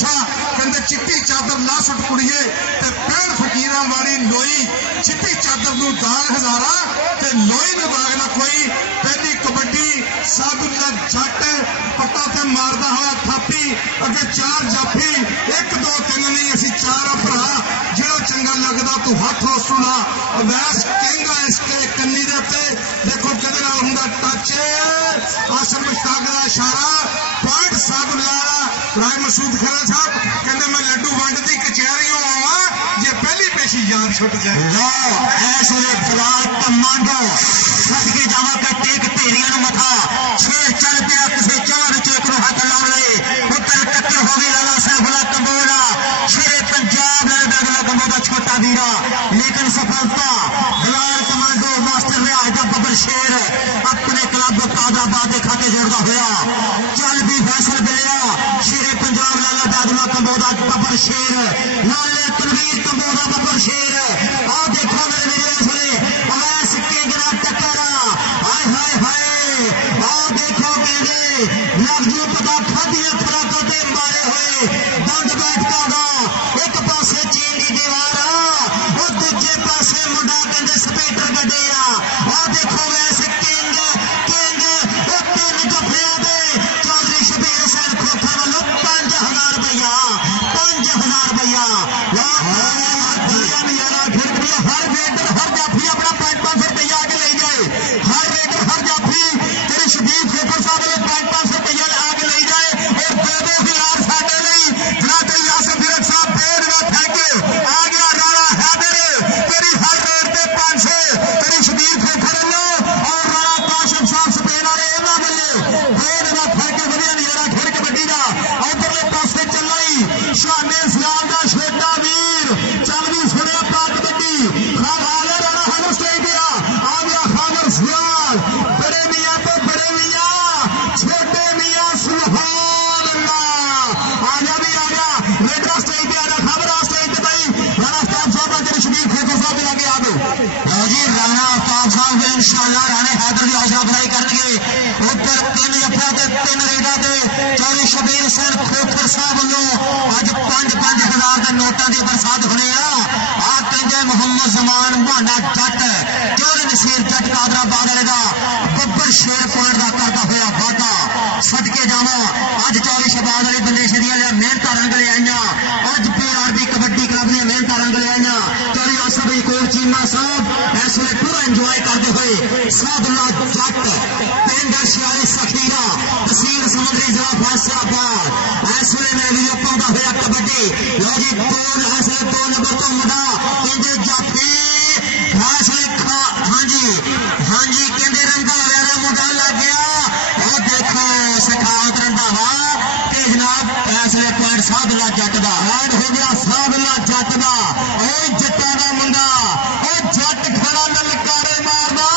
अच्छा कहते चिट्टी चादर ना सुट कुड़िए ते पेड़ फकीरां वाली लोई चिट्टी चादर नूं दाग हजारा ते लोई नूं दाग ना कोई। पहली कबड्डी सादुल्ला जट पट्टा ते मारदा होया थापी अगे चार जाफी 1 2 3 नहीं असीं चार भरा जिहड़ा चंगा लगदा तू हथ हौसला अवैस कहंगा इसके कन्नी दे उत्ते देखो किहदे नाल हुंदा टच आसर मुश्ताक दा इशारा पॉइंट सादुल्ला राय मसूद खान साहब कहते मैं लड्डू वंडदी कचहरियों आवा जे पहली पेशी याद छुट जाए फिलहाल कमांडो सदके जावा का टेक तेरिया मथा छेड़ चल गया किसी चार चेखो हाथ ला ले उत्तर कट्टे हो गई लाला सैफुल्ला कंबोड़ा शेरे पंजाब लाला कंबोड़ा छोटा वीरा लेकिन सफलता फिलहाल कमांडो मास्टर ने आज बबर शेर अपने क्लब कादाबाद के खाते जोड़ता हुआ चल भी फैसल गया शेरे पंजाब लाला दादुला कंबोड़ा बबर शेर लाले तनवीर कंबोड़ा बबर शेर आ देखो मेरे वीर अवैस के गिरा टकरा हाय हाय हाय आ देखो कहते लफ्जू पता खादियां खुराकों ते मारे हुए दंड बैठका दा एक पासे चीन की दीवार और दूजे पासे मुंडा कहते स्पीटर गड्डे आ देखो वैस किंग किंग तीन जफिया दे चौधरी शबीर हुसैन खोखा वालों 5000 रुपया 5000 रुपया हर वेटर हर जाफी अपना 500 रुपया आके ले जाए हर वेटर हर जाफी तेरे शबीर खोखा साहब 500 रुपया आके ले जाए और 2000 साढ़े नहीं जरा तेरी यासर फिरत साहब पेड़ में फेंके आ गया राणा हैदर तेरी हर रेट पे 500 तेरी शबीर खोखा लो और राणा काशिम साहब स्पेन वाले इन्हों मिले पेड़ में फेंके बढ़िया नजारा खेल कबड्डी का उधरले पासे चलाई शाने इस्लाम का छोटा वीर चल भी सुनिया पा कबड्डी खाले राणा हैदर स्टेज गया आ गया खादर सियाल बड़े मियां तो बड़े मियां छोटे मियां सुभान अल्लाह आजा भी आजा बेटा स्टेज पे आजा खबर आ स्टेज पे भाई राणा साहब साहब तेरे शबीर खोखा साहब लगे आ गए जी राणा साहब साहब इंशाल्लाह राणे हैदर की हौसला अफजाई करनगे ऊपर 3 जफा ते 3 रेडा ते चौधरी शबीर हुसैन खोखर साहब वालों अज 5-5000 के नोटां की बरसात होनी आ कहते मोहम्मद जमान भांडा जट जोर नसीर जट कादराबाद वाले का बब्बर शेर पॉइंट का करता हुआ वादा सदके जावा अज चौधरी शहबाज वाली बंदेश दियां मेहनत रंग ले आईयां अज PRB कबड्डी क्लब ने मेहनत रंग ले आईयां चौधरी आसफ कोल चीमा साहब इस वे पूरा इंजॉय करते हुए सादुल्ला जट पिंड शियाली सखीरा तहसील समुद्री जिला फैसलाबाद इस वे मैं वीडियो पाता हुआ कबड्डी लो जी गोल इस वे 2 नंबर तो मुंडा कहते जाफी हाँ जी कहते रंगा वाले मुंडा लग गया और देखो सखावत रंधावा कि जनाब फैसले पॉइंट सादुल्ला जट का ऐड हो गया सादुल्ला जट का ओ जट्टा का मुंडा ओ जट खड़ा ललकारे मारदा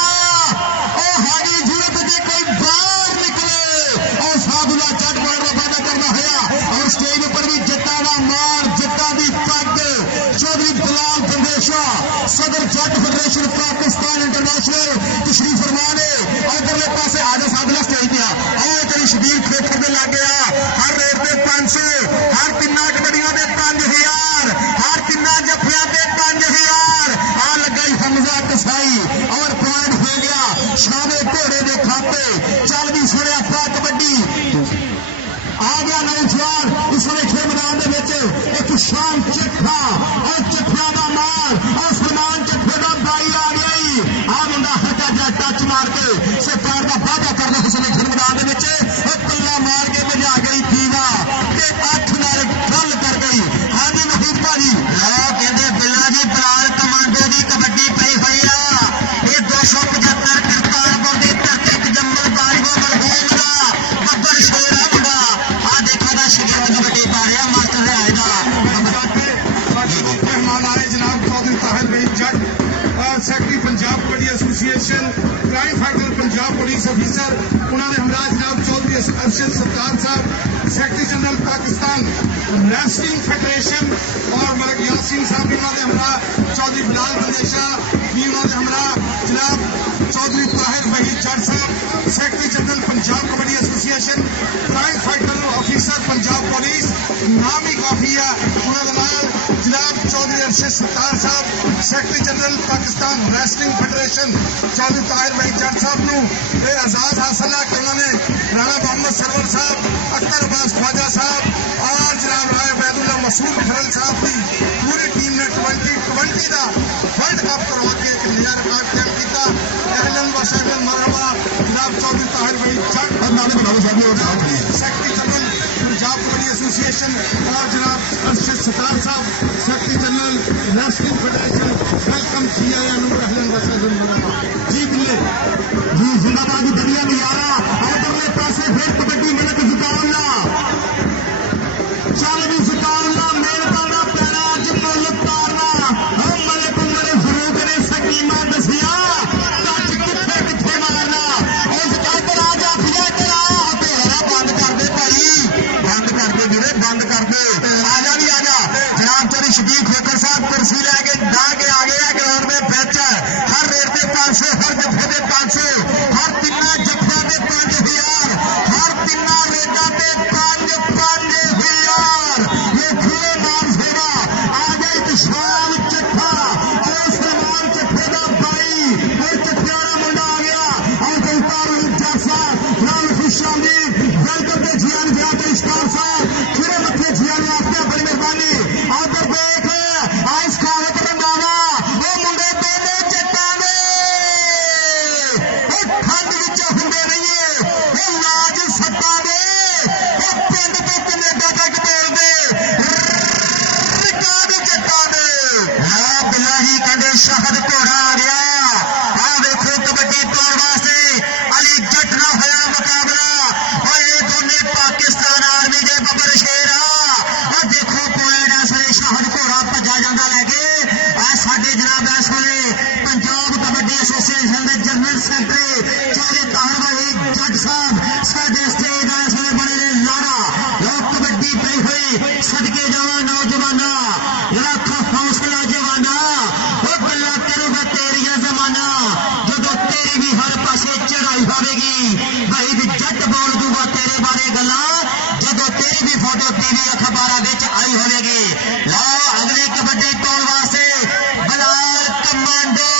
ओ हाजी जरूरत जे कोई बाहर निकले और सादुल्ला जट पॉइंट का वादा करना होया और स्टेज पर भी जट्टा का मार जट्टा की पग चौधरी बिलाल फंडेशा सदर जट फेडरेशन पाकिस्तान इंटरनेशनल तशरीफ फरमा ने उधरले पासे आजा सादुल्ला स्टेज पे आ तेरी शबीर खोखर दे लग गया हर रेट पे 500 हर 3 कबड्डियां दे 5000 हर 3 जफियां दे 5000 आ लगाई हमजा कसाई और पॉइंट हो गया शामे घोड़े दे खाते चल भी सुनिया पा कबड्डी आ गया नौजवान इस वे खेल मैदान के एक शाम चिट्ठा और चिट्ठिया का मार और सलमान चिट्ठे का भाई आ गया आ मुंडा हल्का जा टच मार के सरकार का वादा करना इस वे खेल मैदान के पल्ला मार के बजा गई पीवा ते 8 नाल गल कर गई हाँ जी महबूब भाजी कहते बिल्ला जी प्राण कमांडो की कबड्डी पई हुई आ ये 275 करतारपुर की धरती जम्मू तारीखों मरहूम का बब्बर शेर मुंडा आ देखा था शिकार कबड्डी पा रहा मास्टर ने आएगा मेहमान आए जनाब चौधरी ताहिर भाई Jat secretary Punjab kabaddi association crime fighter Punjab police officer उन्होंने हमरा जनाब चौधरी अरशद सत्तार साहब secretary general Pakistan wrestling federation और मलक यासीन साहब भी उन्होंने हमरा चौधरी बिलाल फंडेशा भी उन्होंने हमरा जनाब चौधरी ताहिर भाई जट साहब secretary general Punjab kabaddi association crime fighter officer Punjab police नामी काफी है उन्होंने जनाब चौधरी अरशद सत्तार साहब secretary general Pakistan wrestling federation Chaudhry Tahir भाई जट साहब को यह एजाज हासिल है कि उन्होंने राणा मोहम्मद सरवर साहब अख्तर अब्बास ख्वाजा साहब और जनाब राय वैदुल्ला मसूद खरल साहब की पूरी टीम ने 2020 का वर्ल्ड कप करवा के एक नया रिकॉर्ड कायम किया। अहलन व सहलन मरहबा जनाब चौधरी ताहिर भाई Jat secretary general Punjab kabaddi association और जनाब अरशद सत्तार साहब secretary general wrestling federation welcome CIN अहलन व सहलन मरहबा जी बिल्ले जी जिंदाबाद की दुनिया में यारा अगले पासे फिर कबड्डी मलक जुटाउल्ला चल भी जुटाउल्ला मेहरबाना पैरा अज मुल तारना हम मलक उमर फरूक ने सकीमा दसिया टच किथे किथे मारना उस इधर आ जा फिर इधर आ तेरा बंद कर दे भाई बंद कर दे वीरे बंद कर दे आजा भी आजा जनाब चौधरी शकील खोकर साहब कुर्सी लेके डा के आ गए ग्राउंड में बेच हर रेट पे 500 हर जत्थे पे 500 हर तिना जत्थे पे 5000 हर तिना रेटा पे 5,000 ये खुले नाम सेवा आ गई विशाल चट्ठा और सलमान चट्ठे का भाई और चट्ठियारा मुंडा आ गया और गलतार जैसा राम खुशामी वेलकम दे जियान गया तो स्टार साहब खिरे मथे जियान आपने बड़ी मेहरबानी आदर देख आइस खावत रंगावा वो मुंडे दोनों चट्टाने ठंड विच हुंदे नहीं वो लाज सट्टा दे वो पिंड तो कनेडा तक बोलदे रिकार्ड चट्टाने हां बिल्लाही कहंदे शहद घोड़ा आ गया आ देखो कबड्डी तोड़ वास्ते अली जट ना होया मुकाबला और ये दोने पाकिस्तान आर्मी दे बबर शेर आ देखो पॉइंट ऐसे शहद घोड़ा भजा जांदा लेके आ साडे जनाब इस वेले पंजाब कबड्डी एसोसिएशन दे जनरल सैकटरी चौधरी ताहिर भाई जट साहब साडे स्टेज इस वेले बने ने लाड़ा लोग कबड्डी पई हुई सदके जावा नौजवाना लख हौसला जवाना वो गल्ला करूगा तेरिया जमाना जदों तेरी भी हर पासे चढ़ाई होवेगी भाई भी जट बोल दूंगा तेरे बारे गल्ला जदों तेरी भी फोटो टीवी अखबारां विच आई होवेगी लो अगली कबड्डी तोड़ वास्ते बलाल कमांडो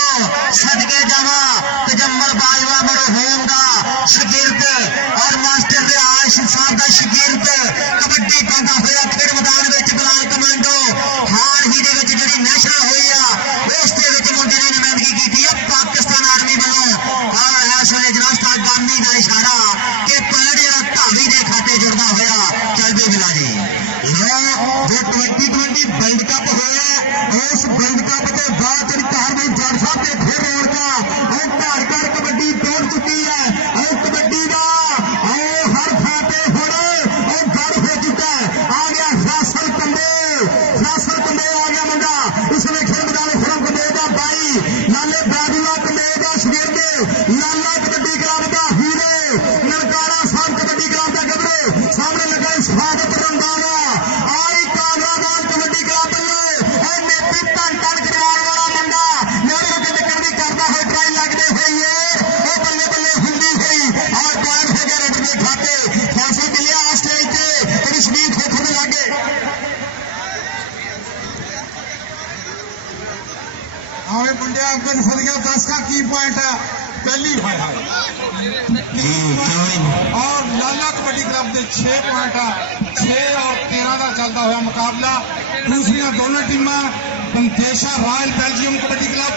सदके जावा तजम्मल बाजवा मरहूम दा शागिर्द और मास्टर दे आशिक साहब दा शागिर्द कबड्डी पांदा होया खेड मैदान विच बलाल कमांडो हाल ही दे विच जिहड़ी नेशनल होई आ उस दे विच मुंडे ने नुमाइंदगी कीती है पाकिस्तान आर्मी वालों और इस वेले जनाब गांधी दा इशारा कि पैर जेहड़ा ढाली दे खाते जुड़दा होया चलदे बिला जी जो 2020 वर्ल्ड कप होया उस वर्ल्ड कप के बाद जिहड़ी ताहिर भाई जट साहब ते फिर रौनका और घर घर कबड्डी दौड़ चुकी है और कबड्डी का हर थां ते हुण और घर हो चुका है आ गया फैसल कंबे आ गया मुंडा इसने खेल मैदान फिरम कंबे का भाई लाले बैदुल्ला कंबे का शागिर्द लाला कबड्डी क्लब का हीरे ननकारा साहब कबड्डी क्लब का गबरू सामने लगा स्वागत रंगाना आई कागराबाद कबड्डी क्लब बल्ले और नेपी टन टन खिलाड़ वाला मुंडा मेरे को कबड्डी करता है ट्राई लगदे होई है ओ बल्ले बल्ले हुंदी हुई और पॉइंट हो गया रेड के खाते फैसला मिलिया स्टेज ते तेरी शबीर खोखर में लागे आवे मुंडिया अब्दुल फरिया 10 का की पॉइंट है पहली हाय और लाला कबड्डी क्लब के 6 पॉइंट है 6 और 13 का चलता हुआ मुकाबला दूसरी दोनों टीमां पंतेशा रॉयल बेल्जियम कबड्डी क्लब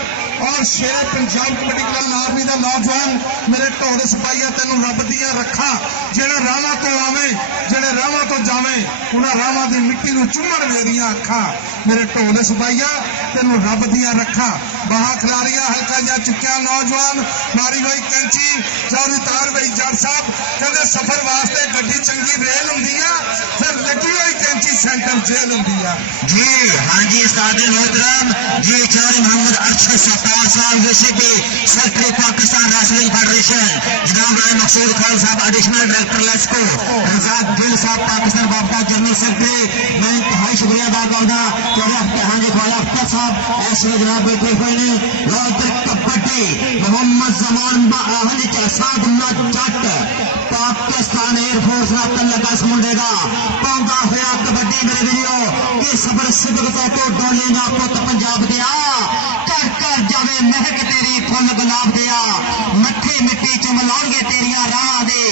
और शेर पंजाब कबड्डी क्लब आर्मी का नौजवान मेरे ढोल सिपाहिया तेन रब दिया रखा जेड़ा रावां तो आवे जेड़े रावां तो जावे उन्हां रावां दी मिट्टी नूं चुम्मण मेरियां अखां मेरे ढोल सिपाहिया तेन रब दिया रखा बाहा खिलाड़िया हल्का जा चुक्या नौजवान मारी भाई कैंची चौधरी तार भाई जट साहब कहते सफर वास्ते गड्डी चंगी रेल होंदी है फिर लगी हुई कैंची सेंटर जेल होंदी है जी हाँ जी सादे मोहतरम जी चौधरी मोहम्मद अरशद सत्तार साहब जैसे कि सेक्रेटरी पाकिस्तान रेसलिंग फेडरेशन जनाब राय मकसूद खान साहब एडिशनल डायरेक्टर लेस्को रजाक दिल साहब पाकिस्तान बाबा जनरल सेक्रेटरी मैं इंतहाई शुक्रिया अदा करदा चौधरी हाँ जी ख्वाजा अख्तर साहब ऐसे जनाब बैठे हुए ने कबड्डी मोहम्मद जमान सादुल्ला जट पाकिस्तान एयरफोर्स का तल्लक इस मुंडे का पाउंदा होया कबड्डी मेरे वीडियो कि सबर सिदक तो डोले ना पुत पंजाब दिया घर घर जावे महक तेरी फुल गुलाब दिया मथे मिट्टी च मिलाउणगे तेरिया राह दे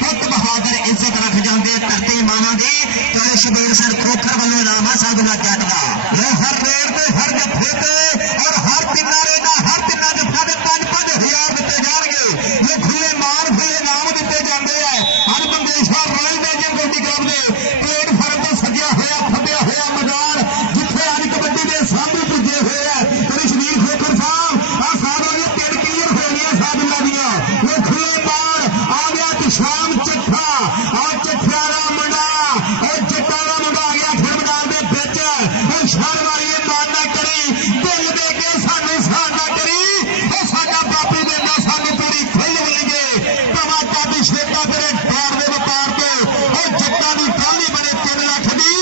पुत बहादुर इज्जत रख जांदे धरती माना दी तेरे शबीर सिर खोखर वालों नाम है साधना जट दा हर रेड़ ते हर जफे ते और हर किनारे दा हर तिन्ना जफा दे 5-5 हज़ार दिते जाणगे ये खुले मार खुले नाम दिते जांदे है हर बंदेशा रॉयल मैजिक कबड्डी क्लब दे प्लेटफार्म तो सजिया होया फटिया होया मैदान जिथे आज कबड्डी दे सामने पुजे हुए है तेरे शबीर खोखर साहब आ साहब ने 3 क्लियर हो गया साधना दिया वो खुले मार आ गया शाम चट्ठा आ चट्ठा दा मुंडा और जट्टा दा मुंडा आ गया फिर मैदान दे विच और शर वाली मान ना करी दिल दे के सानू साथ ना करी ओ साडा बापू देंदा सानू पूरी खिल मिलगे पवा कद शेता तेरे डर दे वपार ते और जट्टा दी टाली बने 3 लाख दी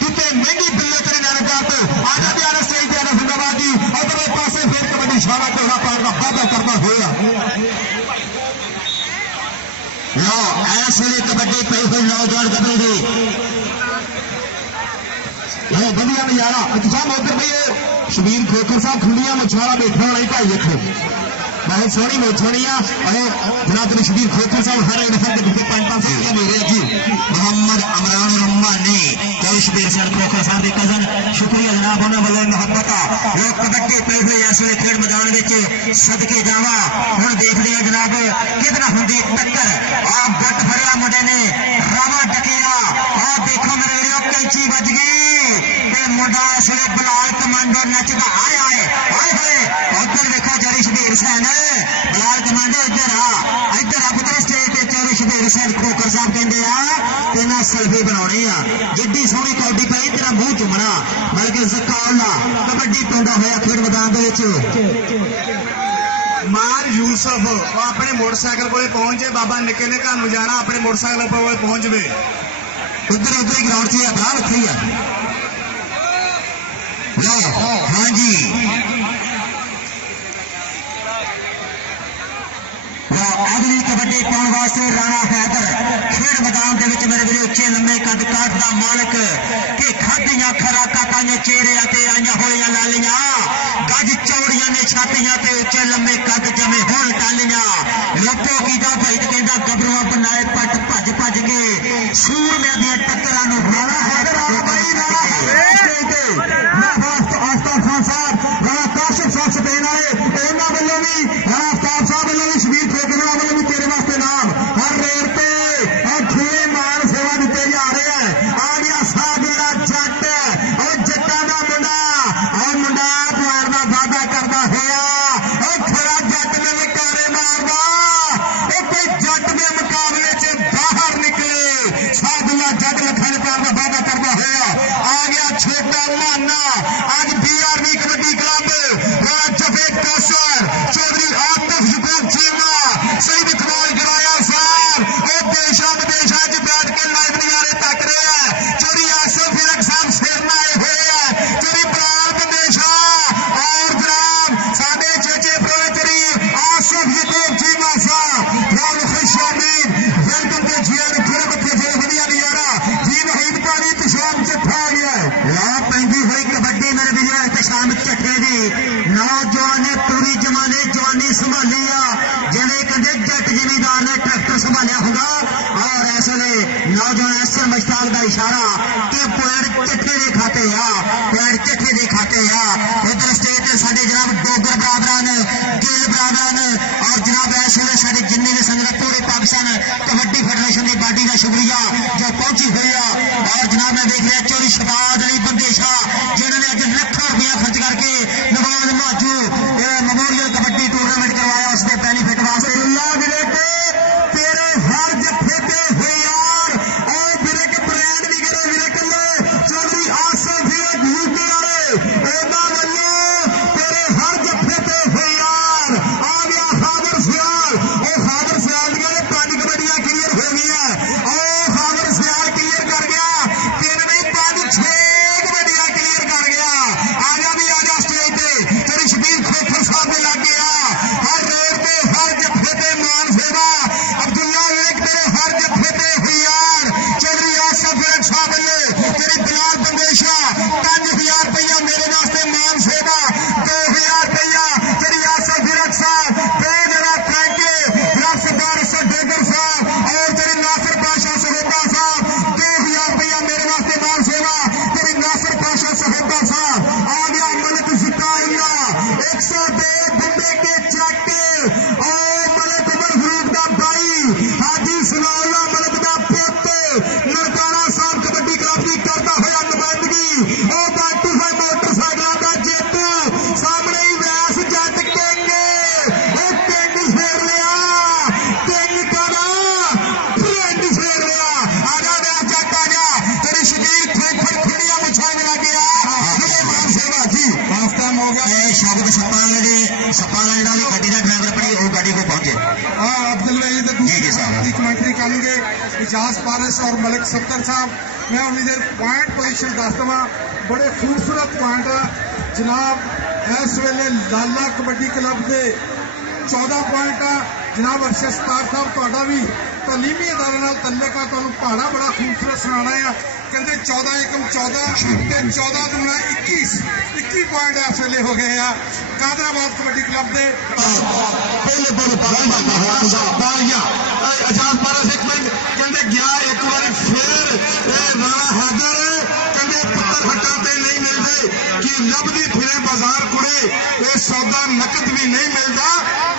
किते महंगी बिल्ले तेरे नानकात आजा प्यार सही प्यार जिंदाबाद जी अगले पासे फिर कबड्डी इशारा कोड़ा पार का वादा करता होया लो ऐसे कबड्डी पई हुई नौजवान कबड्डी ये बढ़िया नजारा अच्छा उधर भाई शबीर खोखर साहब खुलिया मछुआरा देखने वाला ही भाई देखो बहुत सोहनी मछुआरियां और जनाब तेरे शबीर खोखर साहब हर एक नफर के दुखे 5-5 रुपया दे रहे जी मोहम्मद अमरान रम्मानी तेरे शबीर सिर खोखर साहब के कजन शुक्रिया जनाब उन्होंने वालों मोहब्बत वो कबड्डी पई हुई इस वे खेल मैदान विच सदके जावा हुण देखदे आ जनाब कितना हुंदी टक्कर आ बट फड़िया मुंडे ने रावा टकेरा आ देखो मेरे वीडियो कैंची बज गई ते मुंडा इस वे बलाल कमांडो नचदा आया है हाय हाय उधर देखो जरी शबीर सैन बलाल कमांडो इधर आ पुत्र स्टेज ते चोरी शबीर सैन खोखर साहब कहंदे आ तेना सेल्फी बनाउणी आ जिड्डी सोहनी कबड्डी पई तेरा मुंह चुमना बल्कि ज़काउल्ला कबड्डी पाउंदा होया खेड मैदान दे विच मार यूसुफ वो अपने मोटरसाइकिल को पहुंचे बाबा निके ने घर जाना अपने मोटरसाइकिल पर पहुंच गए उधर उधर ही ग्राउंड से बाहर रखी है लो हाँ जी लो अगली कबड्डी पाउण वास्ते राणा हैदर खेड मैदान दे विच मेरे वीरे उच्चे लंबे कद काठ दा मालक के खादियां खराकां ताईं चेहरियां ते आईयां होईयां लालियां गज चौड़ियां ने छातियां ते उच्चे लंबे कद जमे होण टालियां लोको कीदा भाई ते कहंदा गबरूआ बनाए पट भज भज के सूर में दी टक्करां नूं राणा हैदर आ भाई राणा मैं वास्त आस्ताब खान साहब राणा काशिफ साहब सतेन वाले उन्हां वल्लों भी राणा आस्ताब साहब वल्लों भी शबीर खोखर वालों भी तेरे वास्ते नाम हर रेड़ पे और खुले मान सेवा दिते जा रहे हैं आ गया साधुरा जट और जट्टा दा मुंडा और मुंडा प्यार दा वादा करदा होया और खड़ा जट ने लकारे मारदा ओ कोई जट दे मुकाबले च बाहर निकले साधुरा जट लखन प्यार दा वादा करदा होया आ गया छोटा माना आज बीआरबी कबड्डी क्लब जफे कासर चौधरी आतिफ शुक्र चीमा सईद इकबाल कराया साहब और देशा विदेशा च बैठ के लाइव नजारे तक रहे हैं चौधरी आसिफ फिरक साहब सिरना आए हुए हैं चौधरी बलाल बंदेशा और जनाब साडे चेचे प्रोचरी आसिफ यकूब चीमा साहब बहुत खुश आमीद वेलकम ते जीआर फिर बच्चे फिर बढ़िया नजारा जी वहीद पानी पेशाब चट्ठा आ गया है ला पैंदी हुई कबड्डी मेरे वीडियो पेशाब चट्ठे दी नौजवान ने पूरी जमाने जवानी संभाली आ जिन्हें कहते जट जिमीदार ने ट्रैक्टर संभालिया होगा और ऐसे नौजवान एसर मुश्ताक का इशारा कि पैर चट्ठे दे खाते आ पैर चट्ठे दे खाते आ उधर स्टेज से साडे जनाब डोगर बरादरान गिल बरादरान और जनाब ऐसे साडे जिन्ने भी संगत पूरे पाकिस्तान कबड्डी फेडरेशन की पार्टी का शुक्रिया जो पहुंची हुई है और जनाब मैं देख रहा चौधरी शहबाज अली बंदेशा जिन्होंने अज लाखों रुपया खर्च करके नवाज माजू मेमोरियल कबड्डी टूर्नामेंट करवाया उसके बेनिफिट वास्ते तेरे हर जफे पे हुए यार और विरक ब्रांड नहीं करे विरक चौधरी आसिफ फिरक यूपी वाले ओदा वल्लों तेरे हर जफे पे हुए यार आ गया खादर सियाल और खादर सियाल दी 5 कबड्डियां क्लियर हो गई है और खादर सियाल क्लियर कर गया 3 नहीं 5 6 कबड्डियां क्लियर कर गया आजा भी आजा स्टेज पे तेरी शबीर बिलाल बंदेशा 5000 रुपया मेरे वास्ते मान सेवा 2000 रुपया तेरी आसफ विरक साहब बेजरा फ्रैंके विरक सरदार डोगर साहब और तेरी नासिर पाशा सहोबा साहब 2000 रुपया मेरे वास्ते मान सेवा तेरी नासिर पाशा सहोबा साहब आ गया मलिक जिताइया 102 बंदे के चक और मलिक उमर फरूक दा भाई हाजी सनाउल्लाह मलिक दा पुत ननकाना साहब कबड्डी क्लब की करता होया नुमाइंदगी और बाटू भाई मोटरसाइकिलों का जेतू सामने ही वैस जट किंग किंग फेर लिया किंग करा फ्रेंड फेर लिया आजा वैस जट आजा तेरी शरीर खोखर खुड़िया बिछाने लग गया ये मान सेवा जी हाफ टाइम हो गया ये शब्द सपाना जेड़ा गड्डी का ड्राइवर पड़ी वो गाड़ी को पहुंचे अब्दुल वहीद जी साहब कमेंट्री करेंगे इजाज पारस और मलिक सत्तर साहब मैं उन्नी देर पॉइंट पोजिशन दस दवा बड़े खूबसूरत पॉइंट जनाब इस वेले लाला कबड्डी क्लब के 14 पॉइंट जनाब अरशद सतार साहब ਤੁਹਾਡਾ भी तालीमी अदारे नाल तल्लक आ ਤੁਹਾਨੂੰ पहाड़ा बड़ा खूबसूरत सुनाना है कहते 14 एकम 14 ਤੇ 14 दुना 21 पॉइंट इस वेले हो गए हैं कादराबाद कबड्डी क्लब के पहले बालिया आजाद पारस एक मिनट कहते गया एक बार फिर राणा हैदर कहते पत्थर हटा ते नहीं मिलते कि लभदी फिरे बाजार कुड़े ये सौदा नकद भी नहीं मिलता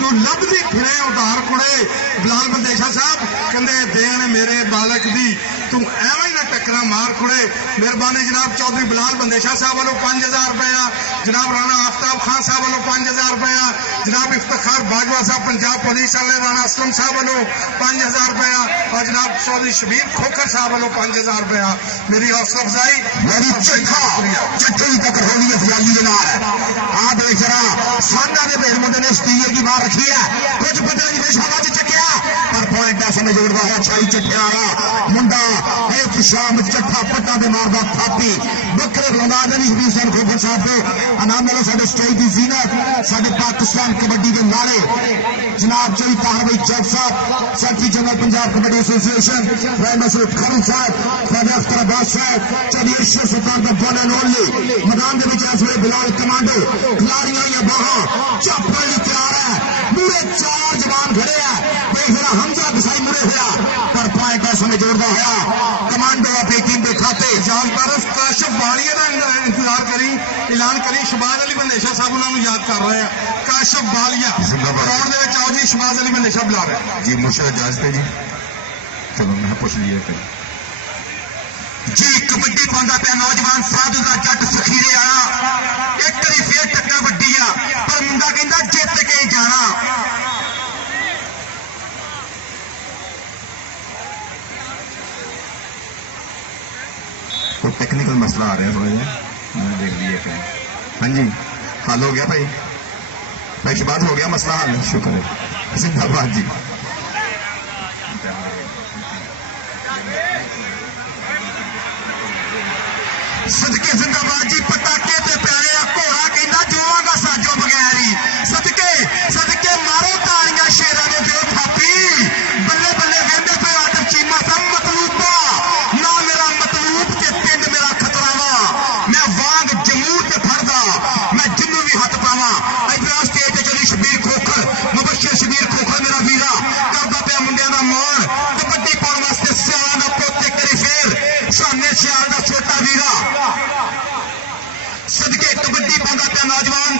तू लभदी फिरे उधार कुड़े बिलाल बंदेशा साहब कहते देन मेरे बालक दी तू एवं ही ना टक्करा मार कुड़े मेहरबानी जनाब चौधरी बिलाल बंदेशा साहब वालों 5000 रुपया जनाब राणा आफ्ताब खान साहब वालों 5000 रुपया जनाब इफ्तिखार बाजवा साहब पंजाब पुलिस वाले राणा असलम साहब वालों 5000 रुपया और जनाब चौधरी शबीर खोखर साहब वालों 5000 रुपया मेरी हौसला अफजाई मेरी चिट्ठी तक होनी है फयाली के नाल आ देख जरा सांगा के भेड़ मुंडे ने स्टील की मार रखी है कुछ पता नहीं पेशावा च चकिया पर पॉइंट ऐसे में जोड़दा है छाई चट्टिया मुंडा एक शाम चट्ठा पट्टा दे मारदा थापी बकरे बुलादा नहीं शबीर सन खोखर साहब को अनाम वाले साडे स्टेज की जीनत साडे पाकिस्तान कबड्डी के नारे जनाब चौधरी ताहिर भाई जग साहब secretary general Punjab kabaddi association भाई मसूद खान साहब साडे अख्तर अब्बास साहब चौधरी अर्शद सुल्तान द वन एंड ओनली मैदान के विच इस वेले बिलाल कमांडो खिलाड़ियां या बाहां चप्पल ली तैयार है पूरे 4 जवान खड़े हैं देख जरा हमजा गसाई मुड़े होया पर पॉइंट ऐसे में जोड़दा होया कमांडो अपनी टीम के खाते जान पारस काशिफ बालिया का इंतजार करी ऐलान करी शबाज अली बंदेशा साहब उन्होंने याद कर रहे हैं काशिफ बालिया ग्राउंड दे विच आओ जी शबाज अली बंदेशा बुला रहे हैं जी मुर्शद इजाजत है जी चलो मैं पूछ लिया फिर जी कबड्डी पांदा पे नौजवान साधु का जट सखीरे आया एक करी फिर टक्कर वड्डी आ पर मुंडा कहंदा जित के ही जाना कोई टेक्निकल मसला आ रहा है थोड़ा मैं देख लिया फिर हाँ जी हल हो गया भाई भाई शबाज हो गया मसला हल शुक्र है जिंदाबाद जी सदके जिंदाबाद जी पटाके ते प्यारे घोड़ा कहना जोवांगा साजो बगैर ही सदके मारो तालियां शेरां ने जो थापी बल्ले बल्ले कहंदे पे आदम चीमा सब मतलूबा ना मेरा मतलूब ते पिंड मेरा खतरा वा मैं वांग जमूर ते फड़दा मैं जिन्नू भी हथ पावां इधर स्टेज ते चली शबीर खोखर मुबशर शबीर खोखर मेरा वीरा करदा पे मुंडियां दा मान कबड्डी पाउण वास्ते सियाल दा पोते करी फेर सामने सियाल दा छोटा वीरा सदके कबड्डी पांदा पे नौजवान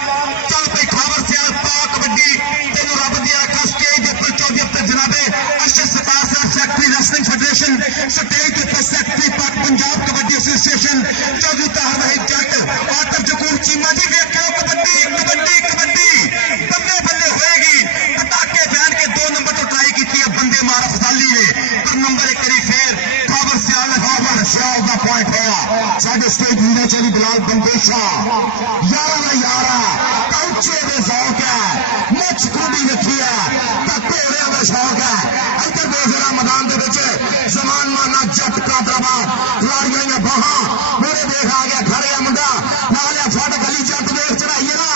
चल पे खबर सियाल पा कबड्डी तेनू रब दिया का स्टेज दे पर 24 तक जनाबे अर्शद सतार साहब सेक्रेटरी रेसलिंग फेडरेशन स्टेज दे पर सेक्रेटरी पाक पंजाब कबड्डी एसोसिएशन चौधरी ताहिर भाई जट आतर जकूर चीमा जी देखो कबड्डी कबड्डी कबड्डी बल्ले बल्ले होएगी पटाके बैन के 2 नंबर तो ट्राई की है बंदे मार फसाली है पर नंबर एक करी फेर खबर सियाल दा पॉइंट होया साडे स्टेज लीडर चली बिलाल बंदेशा यारा ना यारा कौचे दे शौक है मुछ कुड़ी रखी है घोड़िया का शौक है इधर देख जरा मैदान के जमान माना जट कादराबाद खिलाड़ियां बाहां मेरे देख आ गया खड़े मुंडा नाले फट गली जट देख चढ़ाइए ना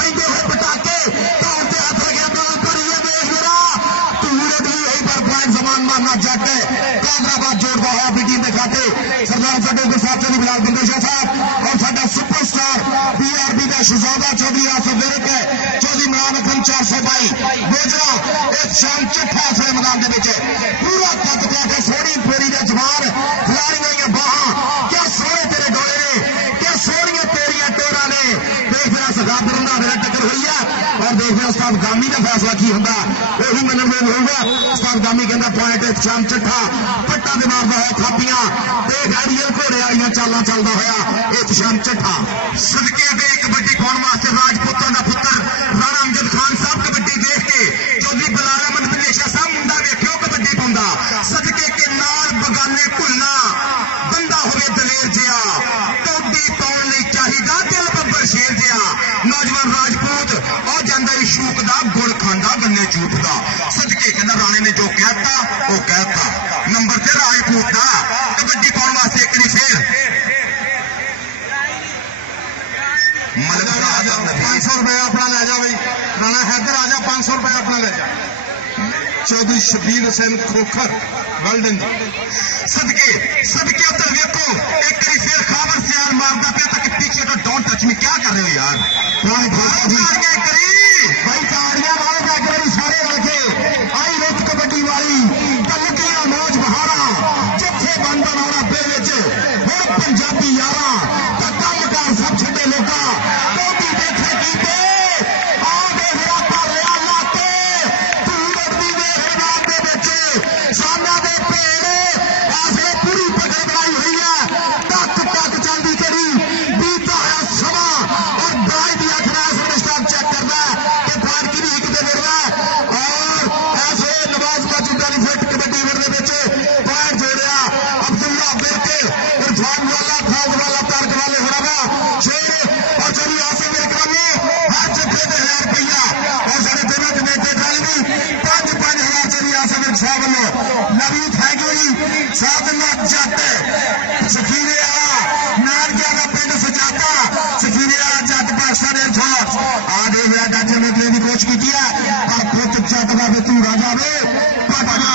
पेंदे हुए पटाके तौर ते हाथ लगे तो करिए देख जरा तूड़े दी यही पर पॉइंट जमान माना जट कादराबाद जोड़ता है अपनी टीम के खाते सरदार साडे गुरसाहिब चौधरी बिलाल बंदेशा उस्ताद गामी का फैसला की होगा वही मनोरंजन होगा। उस्ताद गामी कहता पॉइंट शाम चट्ठा पट्टा दे मारदा है थापियां ते गैरियल घोड़े वालियां चालां चलदा होया शाम चट्ठा। सदके दे कबड्डी पाउण वास्ते राजपूतां दा पुत्तर राणा अमजद खान साहब कबड्डी देख के चौधरी बलाल अहमद बलेशा साहब मुंडा वेखियो कबड्डी पाउंदा। सदके के नाल बगाने भुलना बंदा होवे दलेर जिहा कबड्डी पाउण लई चाहीदा दिल बब्बर शेर जिहा। नौजवान राजपूत और जांदा शूक दा गुड़ खांदा गन्ने झूठ दा। सदके कहंदा राणे ने जो कहता वो कहता नंबर ते राजपूत दा कबड्डी पाउण वास्ते एक बारी फिर 500 रुपया अपना ले जा भाई राणा हैदर आ जा 500 रुपया अपना ले जा। चौधरी शबीर हुसैन खोखर वेल्डन जी सदके सदके उधर देखो एक बारी फिर खावर सियार मारदा पे तक पीछे तो डोंट टच मी क्या कर रहे हो यार भाई ताड़ियां मारो एक बारी सारे रखे आई रुक कबड्डी वाली कलकियां मौज बहारा जिथे बंद बनाना पे विच हुण पंजाबी यारा ते कमकार सब छड्डे लोका कबड्डी देखे कीते आ देखा कर लिया लाके तू रब्बी दे हिदायत दे विच साना दे पेड़ ऐसे पूरी पकड़ बनाई हुई है तक तक चलदी करी बीता है समा और बाई दी अखना स्टाफ चेक करदा कि फाड़ की भी किते मिलदा और ऐसे नवाज मौजूदा दी फिट कबड्डी वर्ल्ड दे विच पैर जोड़िया अब्दुल्ला बिरके इरफान वाला खाद वाला तारक वाले होना शेर और चली आसिम इकरामी हर जगह दे रुपया और सारे दोनों कमेटी डालनी 5-5000 चली आसिम साहब ने नवी थैंक यू जी साधना जट सखीरे वाला नारकिया का पिंड सजाता सखीरे वाला जट पाकिस्तान एयरफोर्स आ दे मेरा डॉक्टर ने ट्रेनिंग कोच की है और खुद जट बाबे तू राजा वे पटना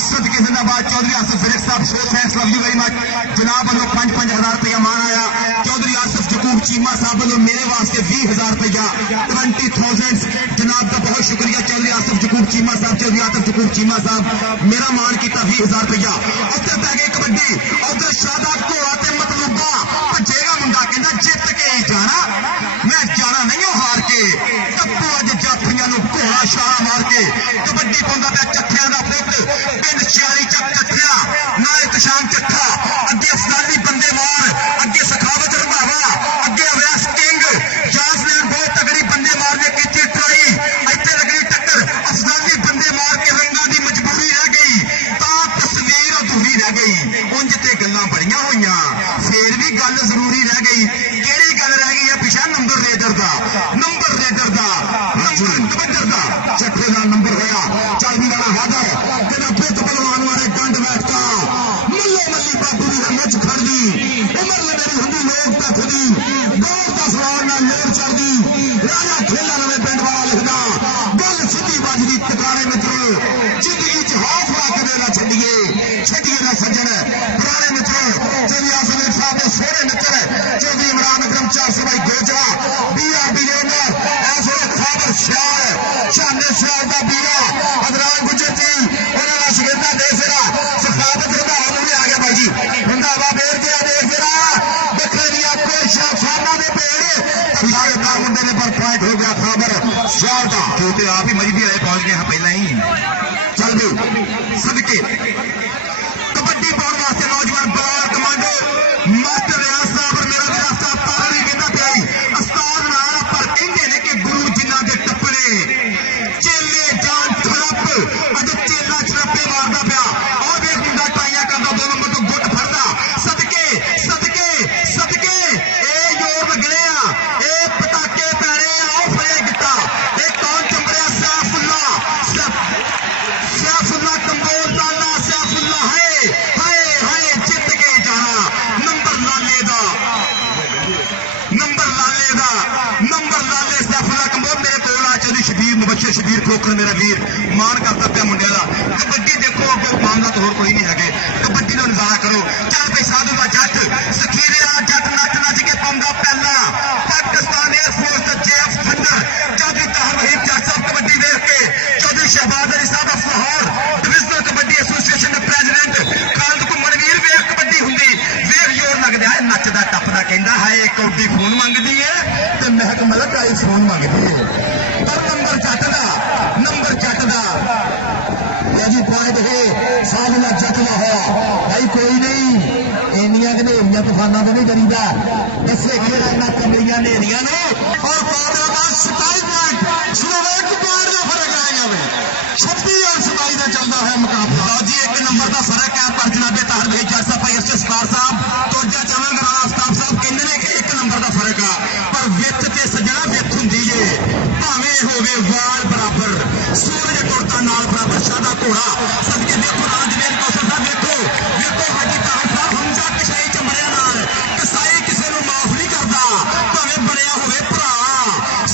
सदके जिंदाबाद चौधरी आसिफ फिरिक साहब so thanks love you very much जनाब वालों 5-5000 रुपया मान आया। चौधरी आसिफ जकूब चीमा साहब वालों मेरे वास्ते 20000 रुपया 20,000 जनाब का बहुत शुक्रिया। चौधरी आसिफ जकूब चीमा साहब चौधरी आसिफ जकूब चीमा साहब मेरा मान किया 20000 रुपया। उधर पै गई कबड्डी उधर शादा घोड़ा ते मतलूबा भजेगा मुंडा कहना जित के ही जाना मैं जाना नहीं हूं हार के टप्पू अज जाफियां घोड़ा छाला मार के कबड्डी पाउंदा पिया चट्ठियां दा पुत पिंड 46 चक चट्ठिया नाले तशान चट्ठा अगे अफगानी बंदे मार अगे सखावत रंधावा अगे अवैस किंग जासनेर बहुत तगड़ी बंदे मार के कीती ट्राई इत्थे लगनी टक्कर अफगानी बंदे मार के रंगा दी मजबूरी रह गई ता तस्वीर अधूरी रह गई उंज ते गल्लां बड़ियां होईयां फिर भी गल जरूरी रह गई केड़ी गल रह गई है पिछा नंबर रेडर दा नंबर कबड्डर दा चट्ठे दा नंबर होया चलदी वाला हैदर तेरा पुत बलवान वाले गंड बैठता मल्लो मल्ली बाबू दी मच खड़दी उमर ले मेरी हुंदी लोग ता खुदी गौर दा सवाल ना लोर चढ़दी राजा खेला नवे पिंड वाला लिखदा गल सिद्धी बजदी टकारे मित्रो जिंदगी च हौसला कदे ना छड्डिए ना सज्जन पुराने मित्रो चौधरी आसिम साहब दे सोहरे मित्र चौधरी इमरान अकरम 400 भाई गोजरा बीरा बिलियनर ऐसे खाबर श्याल शाने श्याल दा बीरा अदरान गुजर जी उन्हां दा शगिर्दा दे फिरा सखावत रंधा हो भी आ गया भाई जी रंधावा बेर के दे फिरा बकरे दिया कोशा फाना दे पेड़ सारे दा मुंडे ने पर पॉइंट हो गया खाबर श्याल दा तो आप ही मजबी आए पहुंच गए हैं पहला ही चल भी सदके कबड्डी पाउण वास्ते नौजवान बलाल कमांडो मास्टर रियाज साहब और मेरा रियाज साहब तारी कहता पिया उस्ताद नाल पर कहंदे ने कि गुरु जिन्हां दे टप्पड़े चेले जान थड़प अज चेला छड़पे मारदा पिया और वे मुंडा टाइयां करदा 2 नंबर तो गुੱਟ फड़दा सदके सदके सदके ए जोर लगने आ ए पटाके पैणे आ ओ फड़े गिट्टा ए कौन चंबड़िया सैफुल्ला कंबोल लाला सैफुल्ला है हाय हाय जित के जाना नंबर लाले सैफुल्ला कंबोल मेरे कोल आ चौधरी शबीर मुबशर शबीर खोखर मेरा वीर मान करता पिया मुंडिया दा कबड्डी देखो अगो मामला तो होर कोई नहीं है कबड्डी का नजारा करो चल भाई साधु का जट सखीरे वाला जट नच नच के पाउंदा पहला पाकिस्तान एयरफोर्स दा जेएफ थंडर चौधरी ताहर वहीद जट साहब कबड्डी देख के चौधरी शहबाज अली साहब of Lahore divisional kabaddi association के प्रेसिडेंट खालिद कुमरवीर वेख कबड्डी हुंदी वेख जोर लगदा है नचदा टपदा कहंदा है कौडी फोन मंगदी है ते महक मलक आई फोन मंगदी है पर नंबर जट नहीं करीदा दसे खेड़ा इन्होंने कमरिया नेरिया ने और मुकाबला का 27 पॉइंट सिर्फ एक पॉइंट का फर्क रह गया वे 26 और 27 का चलता है मुकाबला जी एक नंबर का फर्क है पर जनाबे तार भाई जैसा भाई एस सरदार साहब तो चैनल राणा आफ्ताब साहब कहते हैं कि एक नंबर का फर्क है पर विथ ते सजना विथ हुंदी जे भावें होवे वाल बराबर सूरज टुरता नाल बराबर शादा घोड़ा सदके देखो राजवीर को सदा देखो देखो हाजी तार साहब हमजा कसाई च मरिया नाल कसाई किसी को माफ नहीं करता भावें बनया होवे भरा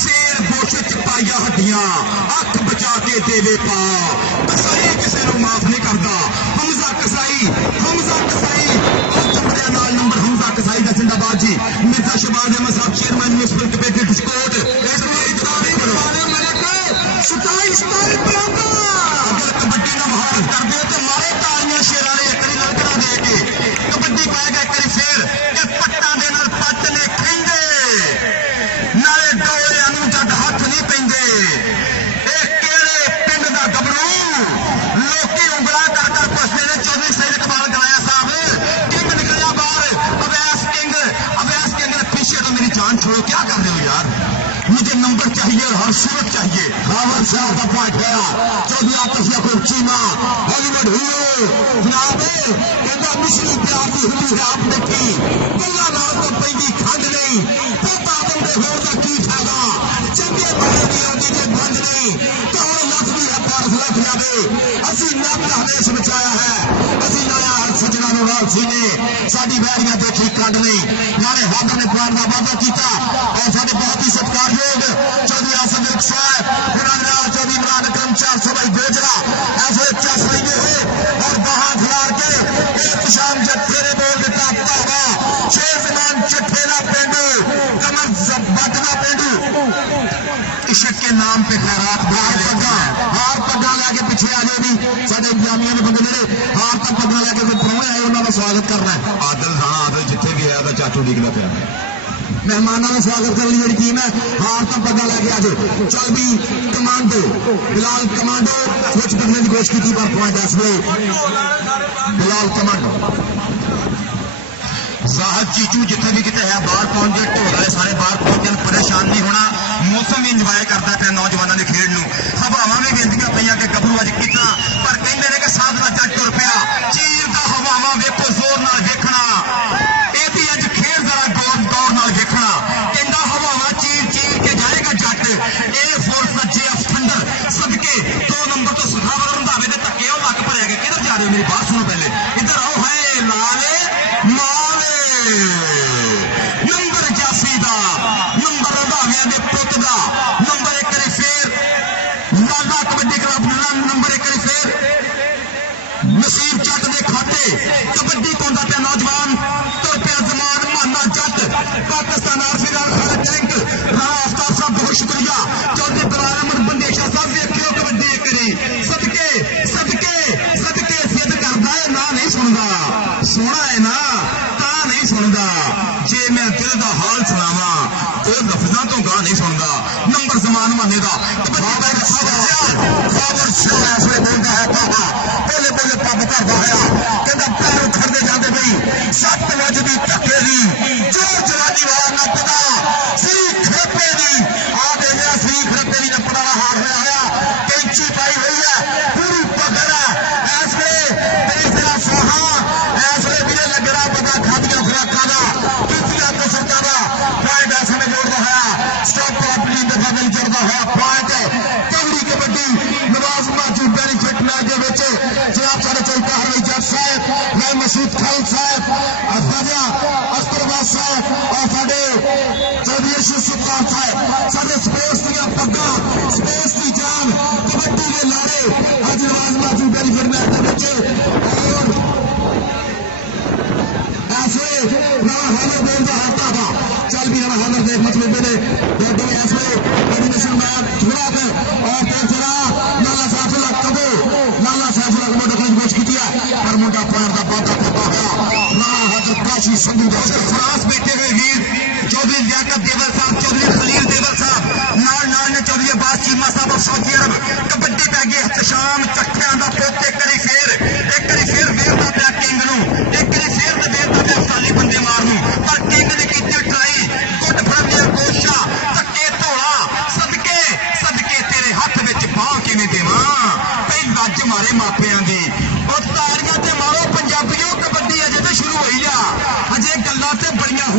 शेर बुश च पाइया हड्डियां अख बचा के देवे पा कसाई किसी को माफ नहीं करता हमजा कसाई और चमड़िया नाल नंबर हमजा कसाई का जिंदाबाद जी मिर्जा शबाज अहमद साहब चेयरमैन म्यूनसिपल कमेटी डिस्कोट अगर कबड्डी का मुहाफिज कर दे तो मारे तालियां शेरा ने एक लड़कड़ा दे के कबड्डी पाएगा एक फिर पट्टा दे नाल पट ने खेंदे नाले डोलियां नूं जद हथ नहीं पेंदे केड़े पिंड दा गबरू लोकी उंगला कर पुछदे ने चौधरी सईद इकबाल गलाया साहब किंग निकलिया बाहर अवैस किंग ने पीछे तो मेरी जान छोड़ो क्या कर रहे हो यार मुझे नंबर चाहिए और हर सूरत चाहिए रावल साहब का पॉइंट गया चौधरी आतिशिया को चीमा हॉलीवुड हीरो जनाब कहता मिश्री प्यार की हिंदी है आप देखी बल्ला नाल तो पैदी खंड नहीं पोता बंदे होर दा की फायदा चंगे मारे की आदि दे बंद नहीं कौन लख भी है पास लख जावे असी नब दा हमेश बचाया है असी लाया हर सजना नु नाल सीने साडी बैरियां देखी खंड नहीं नाले हादा ने प्यार दा वादा कीता और साडे बहुत ही सत्कारयोग चौधरी आसफ विर्क साहब हुरानलाल चौधरी इमरान अकरम 400 भाई गोजरा ऐसे चस लगे हुए और बाहां खिलाड़ के एक शाम जब तेरे बोल देता पावा छह जमान चट्ठेरा पेंडू कमर बदना पेंडू इशक के नाम पे खैरात हार पग्गा लैके पीछे आ जाए भी साडे इंतजामिया ने बंदे ने हार तक पग्गा लैके फिर प्रोने आए उन्होंने स्वागत करना है आदल राणा आदल जिथे भी आया चाचू दिखता पाया मेहमानों का स्वागत करने वाली टीम है हार तक पता लगे आज चल भी कमांडो बिलाल कमांडो स्विच करने की कोशिश की पर पॉइंट ऐसे बिलाल कमांडो जाहद चीचू जिथे भी कितने है बाहर पहुंच गए ढोल वाले सारे बाहर पहुंच गए परेशान नहीं होना मौसम भी इंजॉय करता है नौजवानों के खेल हवावां भी वेंदियां पईयां कि गबरू अज कितना पर कहते हैं कि साधना जट तुर पिया चीर का हवावां वेखो जोर नाल देखना एदी अज खेल जरा दौड़ नाल देखना कहंदा हवावां चीर के जाएगा जट ए फोर्स दा जेएफ थंडर सदके 2 नंबर तो सुखावर रंधावे दे धक्के ओ लग भरेगा किधर जा रहे हो मेरी बात सुनो पहले इधर आओ है लाले माले नंबर 81 दा नंबर रंधाविया दे पुत दा नंबर एक करी फेर लाला कबड्डी क्लब नंबर एक करी फेर नसीब जट दे खाते कबड्डी पाउंदा पे नौजवान तुर पिया जमान माना जट पाकिस्तान आरसी नाल खड़ा टैंक राणा आफ्ताब साहब बहुत शुक्रिया चौधरी दलाल अहमद बंदेशा साहब देखियो कबड्डी करी सदके सिद्ध करदा है ना नहीं सुनदा सोना है ना ता नहीं सुनदा जे मैं दिल दा हाल सुनावा तो लफ्जां तो गा नहीं सुनदा नंबर जमान माने दा खबर ऐसे बोलता है कहा पहले पब करदा है कहंदा पैर उखड़दे जांदे बई 7 वजे दी धक्के दी जो जवानी वाला ना पता सही खेपे दी आ देखा सही खेपे दी ने पड़ा हार होया होया कैंची पाई हुई है पूरी पकड़ है ऐसे तेरी जरा सोहा ऐसे भी लग रहा पता खादियां खुराकां दा कितना कसरता दा पॉइंट ऐसे में जोड़दा है स्टॉप पर अपनी दफा नहीं चढ़दा है पॉइंट तगड़ी कबड्डी नवाज माजू बेनिफिट मैच दे विच जनाब साडे चौका हरवी जट साहब मैं मसूद खालिद साहब अफाजा अख्तरबाज साहब और साडे चौधरी अशरफ सुल्तान साहब साडे स्पोर्ट्स दी पग्गा स्पोर्ट्स की जान कबड्डी के लारे अज नवाज माजू बेनिफिट मैच दे विच और ऐसे राणा हामर बोल दा हफ्ता था चल भी राणा हामर देख मतलब ने दो ऐसे एडिशन मैच थोड़ा है और तीसरा लाला साहब कबो देखने की कोशिश की है पर मुंडा पैर का बाधा करता है ना हज काशी संधू फ्रांस बैठे हुए वीर चौधरी लियाकत देवर साहब चौधरी खलील देवर साहब नाल ने चौधरी अब्बास चीमा साहब और सऊदी अरब कबड्डी पै गई एहतशाम चट्ठियां दा पुत एक करी फिर वेर दा पिया किंग नूं एक करी फिर ते वेर दा पिया साली बंदे मार नूं पर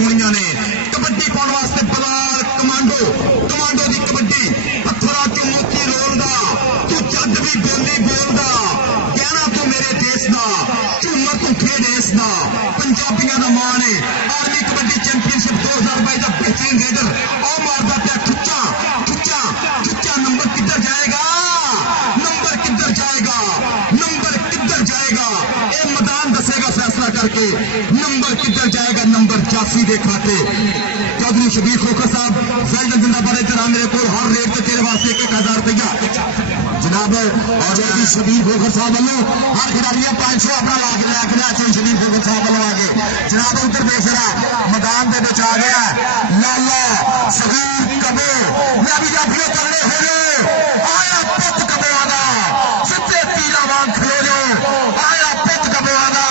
होनी ने। कबड्डी पाने वास्ते बलाल कमांडो की कबड्डी पत्थरों चो मोती रोलदा तू जद भी बोली बोलदा कहना तू मेरे देश का झूमर तू खेड इस दा पंजाबियों का मान है। आर्मी कबड्डी चैंपियनशिप 2022 का बेहतरीन रेडर और मारदा पिया खिच्चा खिच्चा खिच्चा। नंबर किधर जाएगा, नंबर किधर जाएगा, नंबर किधर जाएगा, ये मैदान दसेगा फैसला करके नंबर किधर जाएगा। नंबर 81 दे खाते चौधरी शबीर खोखर साहब वेल्डन जिंदाबाद। इधर मेरे को हर रेट से तेरे वास्ते 1000 रुपया जनाब और चौधरी शबीर खोखर साहब वालों हर खिलाड़ी 500 अपना ला के लैके चौधरी शबीर खोखर साहब वालों आगे जनाब उधर देख रहा मैदान के आ गया लाला सगीर कबो मैं भी जाफियो करने हो गए आया पुत कबो आदा सिद्धे तीरा वांग खलो जो आया पुत कबो आदा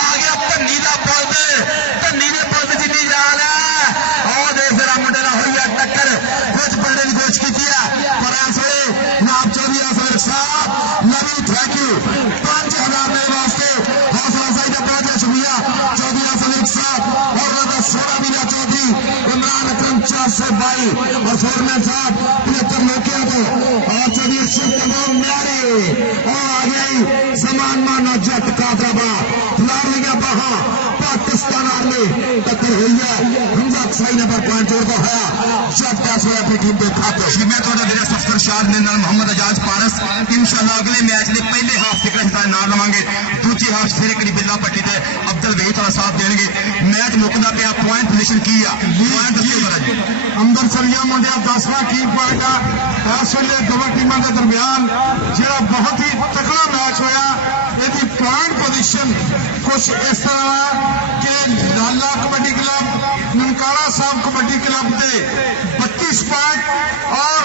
आ गया धन्नी का पुल धन्नी के पुल जिन्नी जान है और देख रहा मुंडे ना हुई है टक्कर कुछ बल्ले की कोशिश की पर इस वे नाब चौधरी असर साहब लवी थैंक यू 5000 मेरे वास्ते हौसला साई का बहुत बहुत शुक्रिया चौधरी असर साहब और 16 मिला चौधरी इमरान अकरम 422 और फोरमैन साहब 75 लोकिया को और चौधरी सुल्तान न्यारे और आ गई समान मानो जट कादराबाद लार लिया बहा पाकिस्तान आर्मी टक्कर हुई है हमजा सही नंबर पॉइंट जोड़ता है जट 10 हुआ अपनी टीम के खाते मैं थोड़ा देर सफर शाद ने नाल मोहम्मद एजाज पारस इंशाल्लाह अगले मैच के पहले हाफ से हिस्सा ना लवांगे दूसरी हाफ फिर करी बिल्ला पट्टी से अब्दुल वहीद वाला साथ देंगे मैच मुकदा पे पॉइंट पोजीशन की है पॉइंट दस्यो अंदर सरिया मुंडिया 10वां की पॉइंट है इस वे दोनों टीमों के दरमियान जो बहुत ही तगड़ा मैच होया यदि पॉइंट पोजीशन कुछ इस तरह है कि लाला कबड्डी क्लब ननकाना साहब कबड्डी क्लब के 32 पॉइंट और